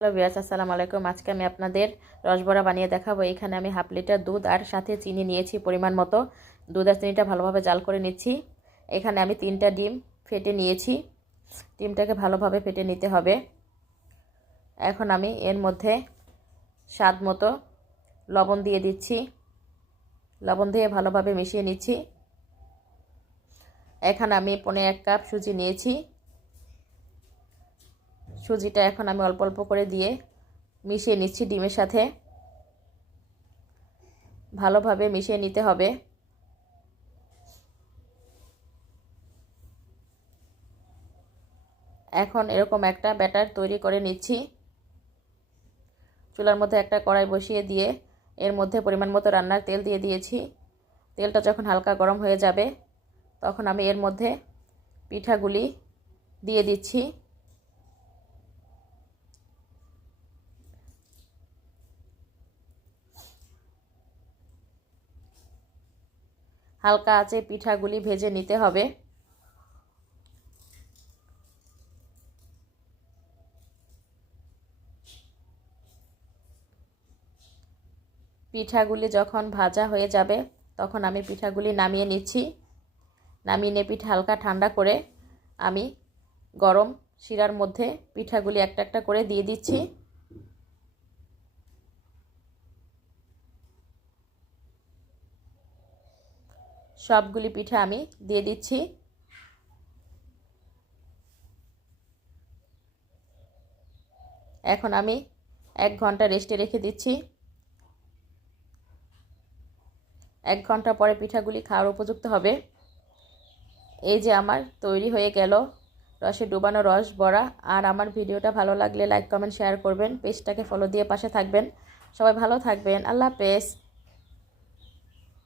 Hello viewers, আসসালামু আলাইকুম। আজকে আমি আপনাদের রসবড়া বানিয়ে দেখাবো। এখানে আমি হাফ লিটার দুধ আর সাথে চিনি নিয়েছি পরিমাণ মতো। দুধ আর চিনিটা ভালোভাবে জাল করে নিচ্ছি। এখানে আমি 3টা ডিম ফেটে নিয়েছি। ডিমটাকে ভালোভাবে ফেটে নিতে হবে। এখন আমি এর মধ্যে স্বাদ মতো লবণ দিয়ে দিচ্ছি। লবণ দিয়ে ভালোভাবে মিশিয়ে নিচ্ছি। এখানে আমি 1.5 কাপ সুজি নিয়েছি। সুজিটা এখন আমি অল্প অল্প করে দিয়ে মিশিয়ে নিচ্ছি ডিমের সাথে। ভালোভাবে মিশিয়ে নিতে হবে। এখন এরকম একটা ব্যাটার তৈরি করে নিচ্ছি। চুলার মধ্যে একটা কড়াই বসিয়ে দিয়ে এর মধ্যে পরিমাণ মতো রান্নার তেল দিয়ে দিয়েছি। তেলটা যখন হালকা গরম হয়ে যাবে তখন আমি এর মধ্যে পিঠাগুলি দিয়ে দিচ্ছি। হালকা আঁচে পিঠাগুলি ভেজে নিতে হবে। পিঠাগুলি যখন ভাজা হয়ে যাবে তখন আমি পিঠাগুলি নামিয়ে নিচ্ছি। নামিয়ে নিয়ে পিঠা হালকা ঠান্ডা করে আমি গরম শিরার মধ্যে পিঠাগুলি একটা একটা করে দিয়ে দিচ্ছি। সবগুলি পিঠা আমি দিয়ে দিচ্ছি। এখন আমি 1 ঘন্টা রেস্টে রেখে দিচ্ছি। 1 ঘন্টা পরে পিঠাগুলি খাওয়ার উপযুক্ত হবে। এই যে আমার তৈরি হয়ে গেল রসে ডুবানো রসবড়া। আর আমার ভিডিওটা ভালো লাগলে লাইক কমেন্ট শেয়ার করবেন। পেজটাকে ফলো দিয়ে পাশে থাকবেন। সবাই ভালো থাকবেন। আল্লাহ হাফেজ।